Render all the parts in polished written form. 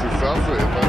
Ситуация это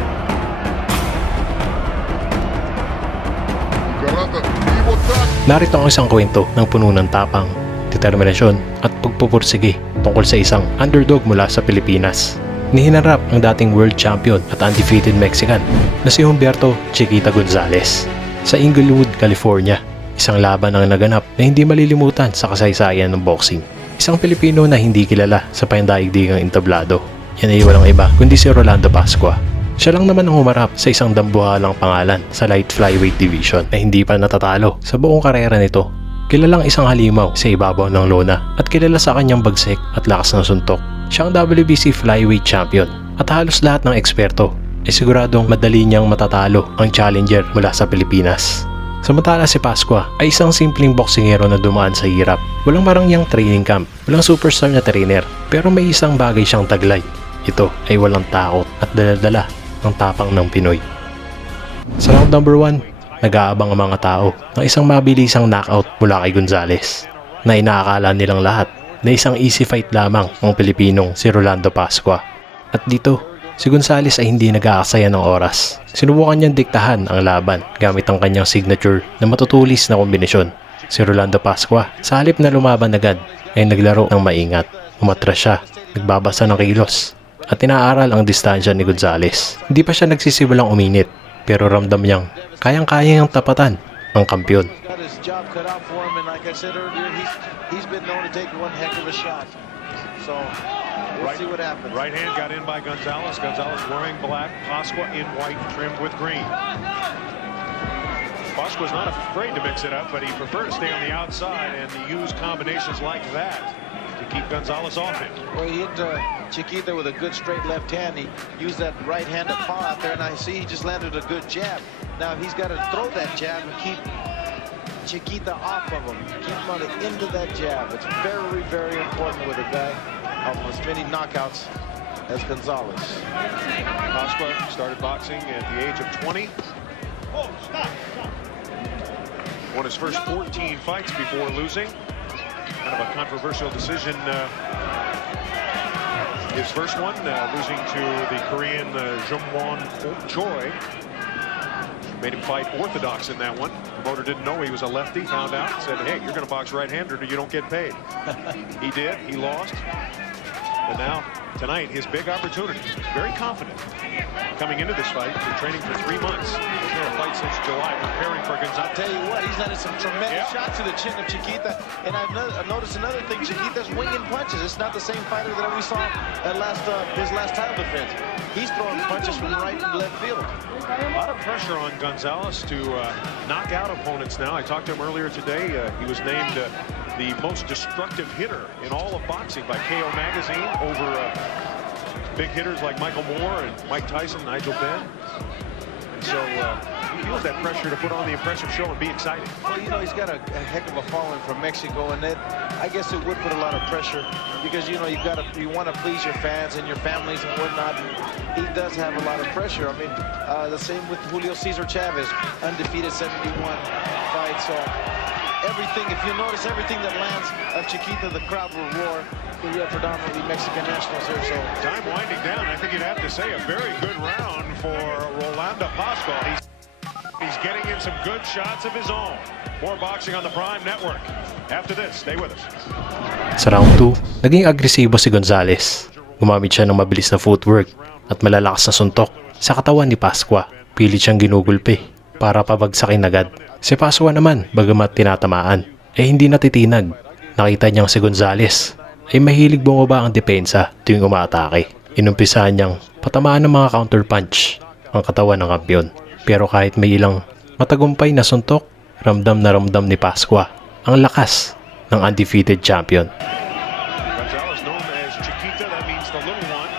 гораздо. И вот так. Narito ang isang kwento ng puno ng tapang, determinasyon at pagpupursige tungkol sa isang underdog mula sa Pilipinas. Nihinarap ang dating world champion at undefeated Mexican na si Humberto Chiquita González sa Inglewood, California. Isang laban ang naganap na hindi malilimutan sa kasaysayan ng boxing. Isang Pilipino na hindi kilala sa pandaigdigang entablado. Yan ay walang iba kundi si Rolando Pascua. Siya lang naman ang humarap sa isang dambuhalang pangalan sa light flyweight division na hindi pa natatalo sa buong karera nito. Kilalang isang halimaw sa ibabaw ng lona at kilala sa kanyang bagsik at lakas ng suntok. Siya ang WBC flyweight champion at halos lahat ng eksperto ay siguradong madali niyang matatalo ang challenger mula sa Pilipinas. Samantala si Pascua ay isang simpleng boksingero na dumaan sa hirap. Walang marangyang training camp, walang superstar na trainer, pero may isang bagay siyang taglay. Ito ay walang takot at daladala ng tapang ng Pinoy. Sa round number 1, nag-aabang ang mga tao ng isang mabilisang knockout mula kay González na inaakala nilang lahat na isang easy fight lamang ang Pilipinong si Rolando Pascua. At dito, si González ay hindi nag-aakasaya ng oras. Sinubukan niyang diktahan ang laban gamit ang kanyang signature na matutulis na kombinasyon. Si Rolando Pascua, sa halip na lumaban agad, ay naglaro ng maingat. Umatras siya, nagbabasa ng kilos, at inaaral ang distansya ni González. Hindi pa siya nagsisimulang uminit, pero ramdam niyang kayang-kaya niyang tapatan ang kampeon. He's been known to take one heck of a shot. So we'll see what happens. Right hand got in by Gonzalez. Gonzalez wearing black, Pascua in white, trimmed with green. Pascua's not afraid to mix it up, but he preferred to stay on the outside and use combinations like that to keep Gonzalez off him. Well, he hit Chiquita with a good straight left hand. He used that right hand to paw out there, and I see he just landed a good jab. Now he's got to throw that jab and keep Chiquita off of him. Keep him on the end of that jab. It's very, very important with a guy of as many knockouts as Gonzalez. Pascua started boxing at the age of 20. Won his first 14 fights before losing. Kind of a controversial decision. His first one, losing to the Korean Jungwon Choi. Made him fight orthodox in that one. The promoter didn't know he was a lefty, found out, said, hey, you're going to box right-handed or you don't get paid. He did, he lost. And now, tonight, his big opportunity. Very confident. Coming into this fight, been training for 3 months. He's had a fight since July, preparing for Gonzalez. I'll tell you what, he's landed some tremendous shots to the chin of Chiquita. And I've noticed another thing, Chiquita's winging punches. It's not the same fighter that we saw at his last title defense. He's throwing punches from right and left field. A lot of pressure on Gonzalez to knock out opponents now. I talked to him earlier today. He was named the most destructive hitter in all of boxing by KO Magazine over big hitters like Michael Moore and Mike Tyson, Nigel Benn. And so he feels that pressure to put on the impressive show and be excited. Well, you know, he's got a heck of a following from Mexico, and that, I guess it would put a lot of pressure because, you know, you want to please your fans and your families and whatnot. He does have a lot of pressure. I mean, the same with Julio Cesar Chavez, undefeated 71 fights. So everything, if you notice, everything that lands of Chiquita, the crowd will roar. We have predominantly Mexican nationals here. So time winding down. I think you'd have to say a very good round for Rolando Pascua. He's getting in some good shots of his own. More boxing on the Prime Network. After this, stay with us. Sa round 2, naging agresibo si González. Gumamit siya ng mabilis na footwork at malalakas na suntok sa katawan ni Pascua. Pilit siyang ginugulpi para pabagsakin agad. Si Pascua naman, bagamat tinatamaan, ay hindi natitinag. Nakita niyang si González ay mahilig bumaba ang depensa tuwing umaatake. Inumpisahan niyang patamaan ng mga counterpunch ang katawan ng kampeon. Pero kahit may ilang matagumpay na suntok, ramdam na ramdam ni Pascua ang lakas ng undefeated champion. Gonzalez known as Chiquita, that means the little one.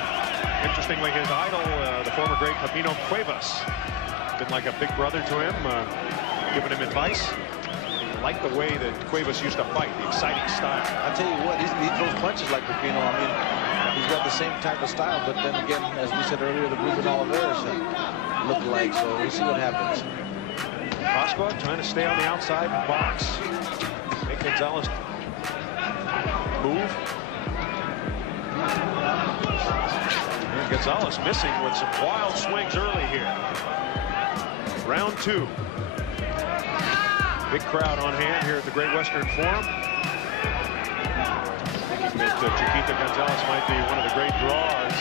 Interestingly, his idol, the former great Kampeon Cuevas, been like a big brother to him, giving him advice. I like the way that Cuevas used to fight, the exciting style. I tell you what, he throws punches like Pepino. I mean, he's got the same type of style, but then again, as we said earlier, the Ruben Oliveras look alike, so we'll see what happens. Pascua trying to stay on the outside box. Make Gonzalez move. González missing with some wild swings early here. Round 2. Big crowd on hand here at the Great Western Forum. Thinking that Chiquita González might be one of the great draws,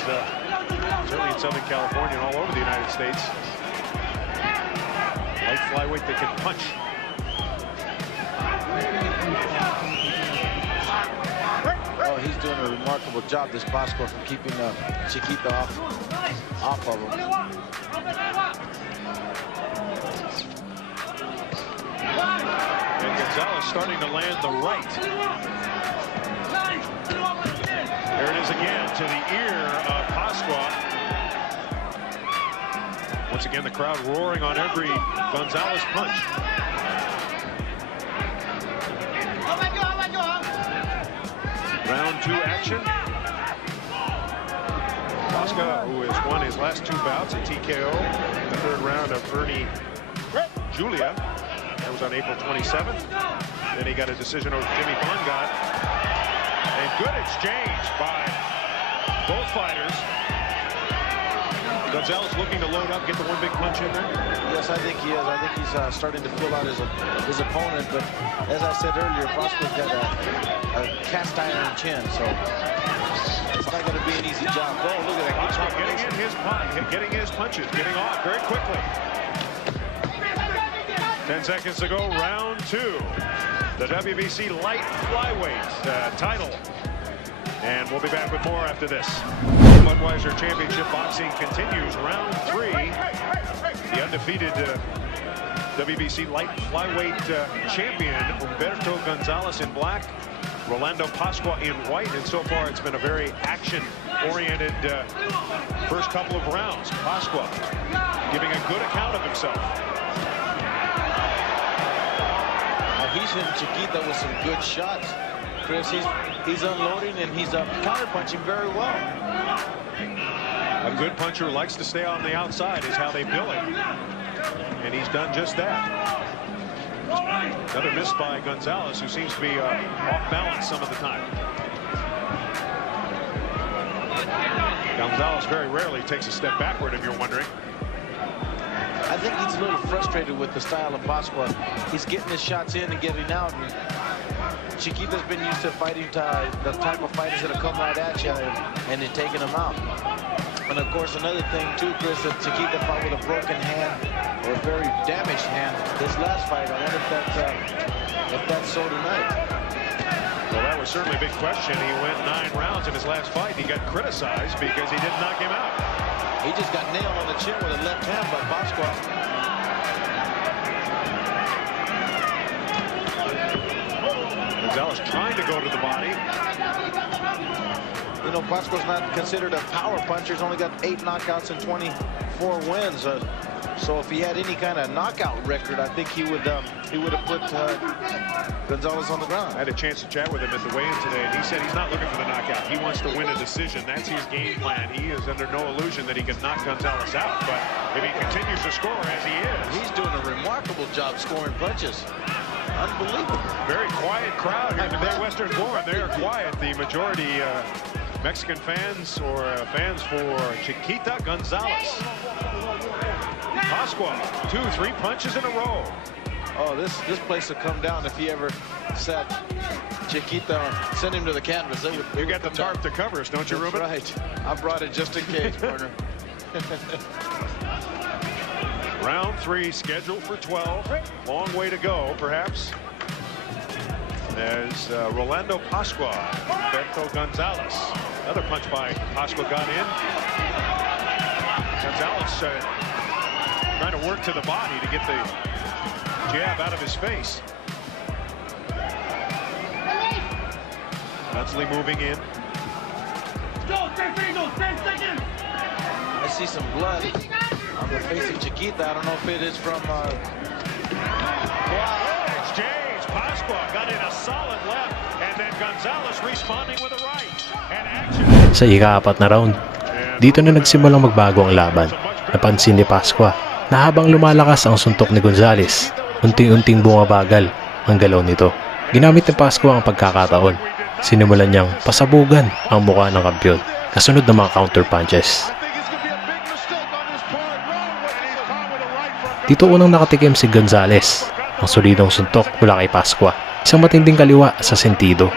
certainly in Southern California and all over the United States. Light flyweight that can punch. Oh, he's doing a remarkable job, this Pascua, from keeping Chiquita off of him. And González starting to land the right. There it is again to the ear of Pascua. Once again, the crowd roaring on every González punch. Round 2 action. Pascua, who has won his last 2 bouts at TKO in the 3rd round of Ernie Julia. That was on April 27th. Then he got a decision over Jimmy Bongot. And good exchange by both fighters. González looking to load up, get the one big punch in there. Yes, I think he is. I think he's starting to fill out his opponent. But as I said earlier, Pascua's got a cast iron chin, so it's not going to be an easy job. Oh, look at that! Pascua getting his punches, getting off very quickly. 10 seconds to go, round 2. The WBC light flyweight title. And we'll be back with more after this. Budweiser Championship Boxing continues. Round 3. The undefeated WBC light flyweight champion, Humberto Gonzalez in black, Rolando Pascua in white. And so far, it's been a very action-oriented first couple of rounds. Pascua giving a good account of himself. He's hitting Chiquita with some good shots, Chris. He's unloading and he's counter-punching very well. A good puncher likes to stay on the outside is how they bill it. And he's done just that. Another miss by González, who seems to be off balance some of the time. González very rarely takes a step backward, if you're wondering. I think he's a little frustrated with the style of Pascua. He's getting his shots in and getting out. And Chiquita's been used to fighting the type of fighters that come right at you and then taking them out. And of course, another thing too, Chris, that Chiquita fought with a broken hand or a very damaged hand this last fight. I wonder if that's so tonight. Well, that was certainly a big question. He went 9 rounds in his last fight. He got criticized because he didn't knock him out. He just got nailed on the chin with a left hand by Pascua. González trying to go to the body. You know, Pascua's not considered a power puncher. He's only got 8 knockouts and 24 wins. So if he had any kind of knockout record, I think he would have put González on the ground. I had a chance to chat with him at the weigh-in today, and he said he's not looking for the knockout. He wants to win a decision. That's his game plan. He is under no illusion that he can knock González out. But if he continues to score as he is, he's doing a remarkable job scoring punches. Unbelievable. Very quiet crowd here in the Great Western Forum. They are quiet. The majority Mexican fans or fans for Chiquita González. Pascua, 2-3 punches in a row. Oh, this place would come down if he ever sat Chiquita, send him to the canvas. You got the tarp to cover us, don't you, Ruben? That's right. I brought it just in case, partner. Round 3 scheduled for 12. Long way to go, perhaps. As Rolando Pascua, Humberto González. Another punch by Pascua got in. González trying to work to the body to get the jab out of his face. Constantly moving in. I see some blood on the face of Chiquita. I don't know if it is from... Exchange. Pascua got in a solid left, and then González responding with a right. And action. Sa ika-4 na round, dito na nagsimulang magbago ang laban. Napansin ni Pascua na habang lumalakas ang suntok ni González, unti-unting bumabagal ang galaw nito. Ginamit ni Pascua ang pagkakataon. Sinimulan niyang pasabugan ang mukha ng kampeon, kasunod ng mga counter punches. Dito unang nakatikim si González, ang solidong suntok mula kay Pascua. Isang matinding kaliwa sa sentido.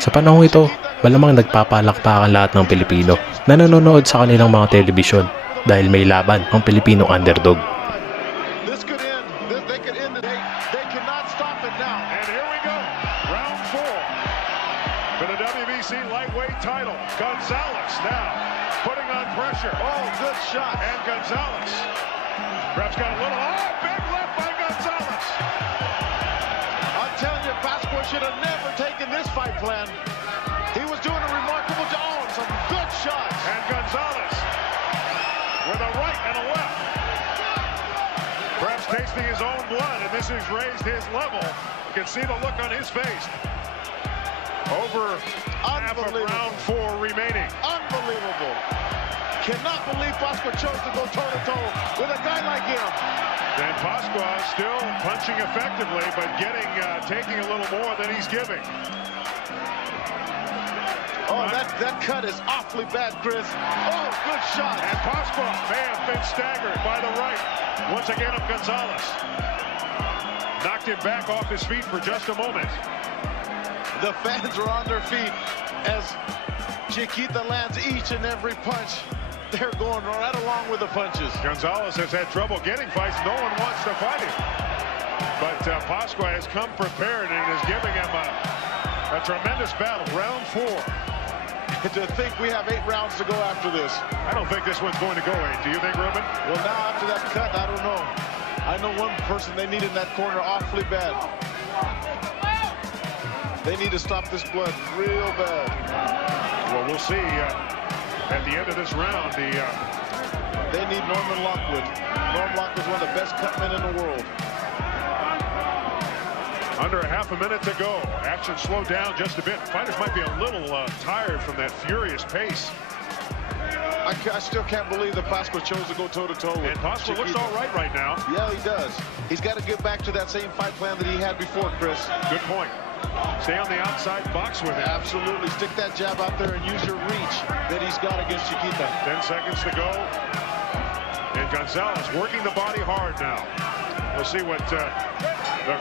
Sa panahong ito, malamang nagpapalakpakan lahat ng Pilipino na nanonood sa kanilang mga telebisyon dahil may laban ang Pilipinong underdog. This could end. They could end it. They cannot stop it now. And here we go. Round 4 for the WBC lightweight title. Gonzalez now putting on pressure. Oh, good shot. And Gonzalez perhaps got a little. Oh, big left by Gonzalez. I'm telling you, Pascua should have never taken this fight plan. He was doing a remarkable job. Oh, some good shots. And Gonzalez with a right and a left. Perhaps tasting his own blood, and this has raised his level. You can see the look on his face. Over half of round 4 remaining. Unbelievable. Cannot believe Pascua chose to go toe-to-toe with a guy like him. And Pascua still punching effectively, but taking a little more than he's giving. Oh, that cut is awfully bad, Chris. Oh, good shot. And Pascua may have been staggered by the right. Once again of Gonzalez. Knocked him back off his feet for just a moment. The fans are on their feet as Chiquita lands each and every punch. They're going right along with the punches. Gonzalez has had trouble getting fights. No one wants to fight him. But Pascua has come prepared and is giving him a tremendous battle. Round 4. To think we have 8 rounds to go after this. I don't think this one's going to go 8. Do you think, Ruben? Well, now after that cut, I don't know. I know one person they need in that corner awfully bad. They need to stop this blood real bad. Well, we'll see at the end of this round. They need Norman Lockwood. Norman Lockwood's one of the best cutmen in the world. Under a half a minute to go. Action slowed down just a bit. Fighters might be a little tired from that furious pace. I still can't believe that Pascua chose to go toe-to-toe with And Pascua looks all right now. Yeah, he does. He's got to get back to that same fight plan that he had before, Chris. Good point. Stay on the outside, box with him. Absolutely. Stick that jab out there and use your reach that he's got against Chiquita. 10 seconds to go. And Gonzalez working the body hard now. We'll see what the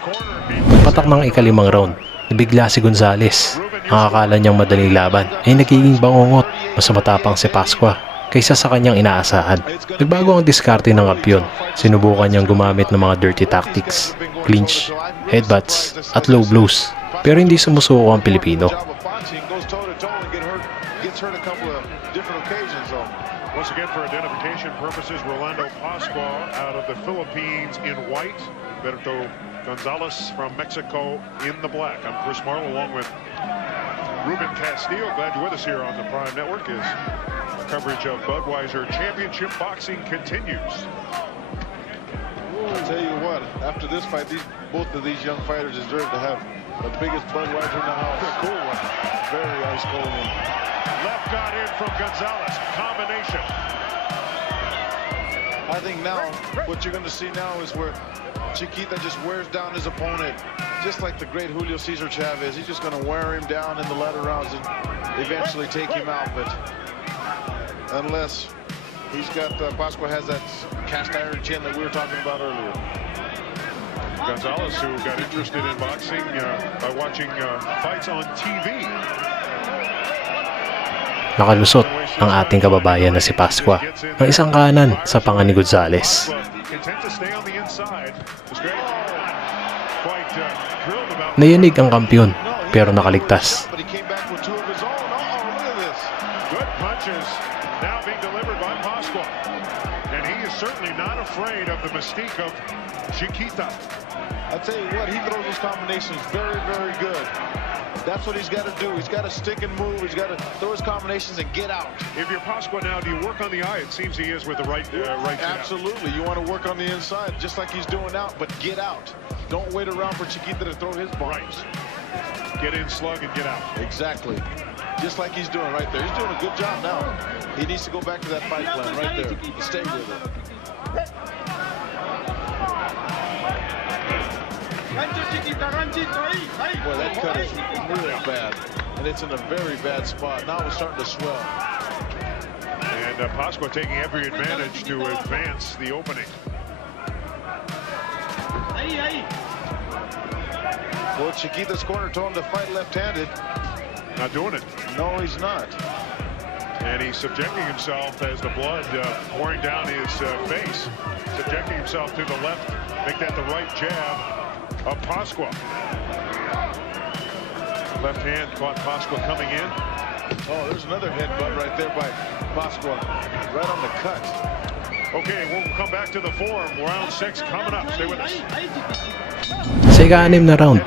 corner means. Patak ng ikalimang round, nabigla si González. Ang akala niyang madaling laban ay nagiging bangungot mas matapang si Pascua kaysa sa kanyang inaasahan. Nagbago ang diskarte ng kampeon. Sinubukan niyang gumamit ng mga dirty tactics, clinch, headbutts at low blows. Pero hindi sumusuko ang Pilipino. Once again, for identification purposes, Rolando Pascua out of the Philippines in white. Humberto Gonzalez from Mexico in the black. I'm Chris Marlowe along with Ruben Castillo. Glad you're with us here on the Prime Network as coverage of Budweiser Championship Boxing continues. I'll tell you what, after this fight, both of these young fighters deserve to have the biggest Budweiser in the house. A cool one. Very ice cold one. Left got in from Gonzalez. Combination. I think now, what you're going to see now is where Chiquita just wears down his opponent. Just like the great Julio Cesar Chavez. He's just going to wear him down in the latter rounds and eventually take him out. But unless he's got, Pascua has that cast iron chin that we were talking about earlier. Gonzalez, who got interested in boxing by watching fights on TV. Nakalusot ang ating kababayan na si Pascua ng isang kanan sa panga ni González. Nayanig ang kampeon pero nakaligtas. Chiquita. I'll tell you what, he throws those combinations very, very good. That's what he's got to do. He's got to stick and move. He's got to throw his combinations and get out. If you're Pascua now, do you work on the eye? It seems he is with the right. Absolutely. You want to work on the inside, just like he's doing now, but get out. Don't wait around for Chiquita to throw his bombs. Right. Get in, slug, and get out. Exactly. Just like he's doing right there. He's doing a good job now. He needs to go back to that fight plan right there and stay with it. Boy, that cut is real bad, and it's in a very bad spot. Now it's starting to swell. And And Pascua taking every advantage to advance the opening. Well, Chiquita's corner told him to fight left-handed. Not doing it. No, he's not. And he's subjecting himself as the blood pouring down his face. Subjecting himself to the left. Make that the right jab of Pascua. Left hand caught Pascua coming in. Oh, there's another headbutt right there by Pascua. Right on the cut. Okay, we'll come back to the form. Round 6 coming up. Stay with us. Sa ika-6 na round,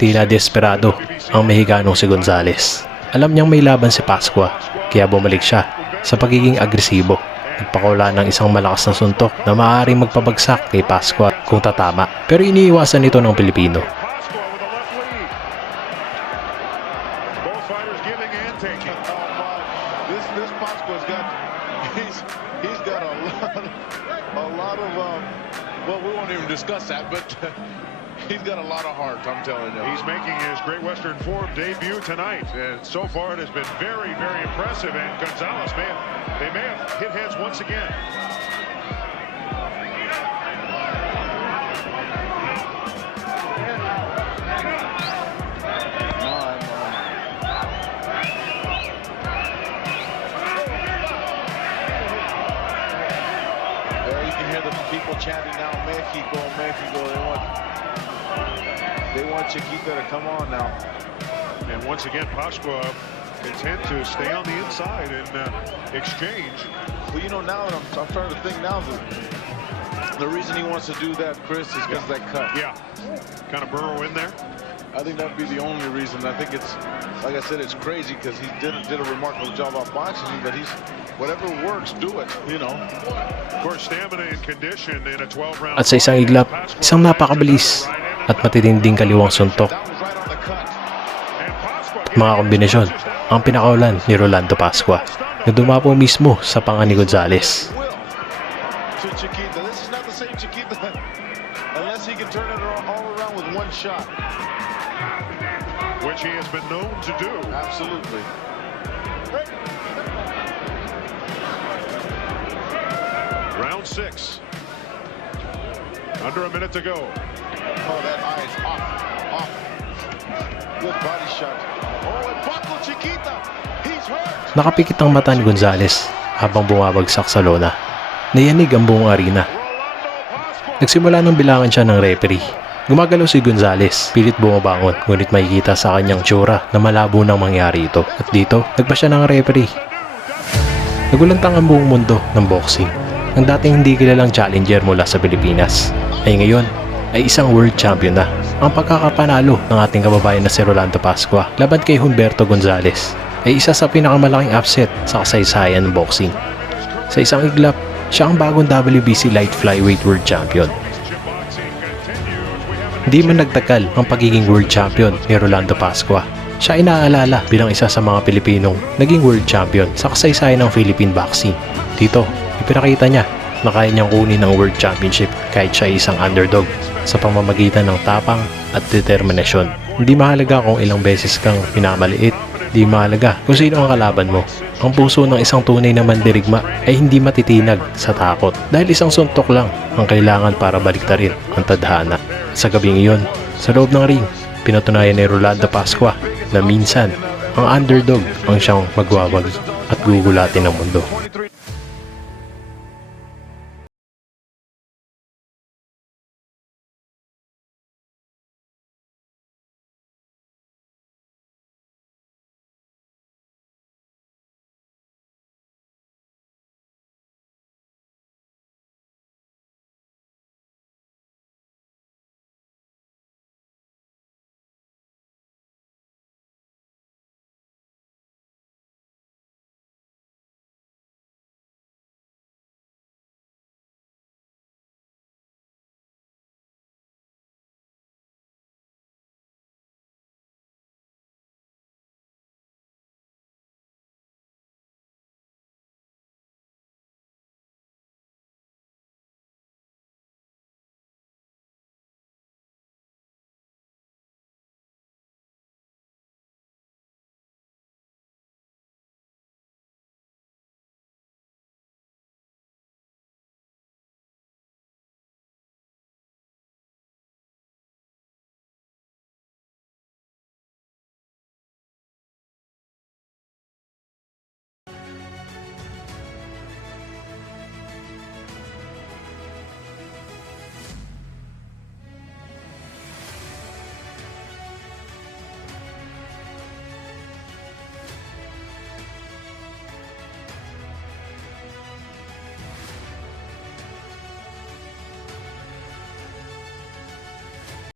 tila desperado ang Mexicanong si González. Alam niyang may laban si Pascua, kaya bumalik siya sa pagiging agresibo. Nagpakawala ng isang malakas na suntok na maaaring magpabagsak kay Pascua kung tatama. Pero iniiwasan ito ng Pilipino. Pascua with a left lead. Both fighters giving and taking. This Pascua's got, he's got a lot of, well, we won't even discuss that, but he's got a lot of heart, I'm telling you. He's making his Great Western Forum debut tonight, and so far it has been very, very impressive. And Gonzalez may have hit heads once again. There you can hear the people chanting now, Mexico, Mexico. They want Chiquita to come on now. And once again, Pascua content to stay on the inside and exchange. Well, you know, now I'm starting to think now that the reason he wants to do that, Chris, is because of that cut. Yeah, kind of burrow in there. I think that'd be the only reason. I think it's, like I said, it's crazy because he did a remarkable job of boxing, but he's, whatever works, do it, you know. Of course, stamina and condition in a 12-round. At sa isang iglap, isang napakabilis at matitinding kaliwang suntok. Mga kombinasyon ang pinakawalan ni Rolando Pascua na dumapo mismo sa panga ni González. To Chiquita. This is not the same Chiquita unless he can turn it all around with one shot. Which he has been known to do. Absolutely. Round 6. Under a minute to go. Oh, that eye is off. Good body shot. Oh, and buckle Chiquita. He's hurt. Nakapikit ang mata ni González habang bumabagsak sa lona. Nayanig ang buong arena. Nagsimula ng bilangan siya ng referee. Gumagalaw si González, pilit bumabangon, ngunit makikita sa kanyang tsura na malabo nang mangyari ito. At dito, nagpa siya ng referee. Nagulantang ang buong mundo ng boxing. Ang dating hindi kilalang challenger mula sa Pilipinas ay ngayon ay isang world champion na. Ang pagkakapanalo ng ating kababayan na si Rolando Pascua laban kay Humberto González ay isa sa pinakamalaking upset sa kasaysayan ng boxing. Sa isang iglap, siya ang bagong WBC light flyweight world champion. Hindi man nagtagal ang pagiging world champion ni Rolando Pascua. Siya ay naaalala bilang isa sa mga Pilipinong naging world champion sa kasaysayan ng Philippine boxing. Dito, ipinakita niya na kaya niyang kunin ang world championship kahit siya ay isang underdog sa pamamagitan ng tapang at determinasyon. Hindi mahalaga kung ilang beses kang pinamaliit. Hindi mahalaga kung sino ang kalaban mo. Ang puso ng isang tunay na mandirigma ay hindi matitinag sa takot dahil isang suntok lang ang kailangan para baliktarin ang tadhana. Sa gabing iyon, sa loob ng ring, pinatunayan ni Rolando Pascua na minsan ang underdog ang siyang magwawag at gugulatin ng mundo.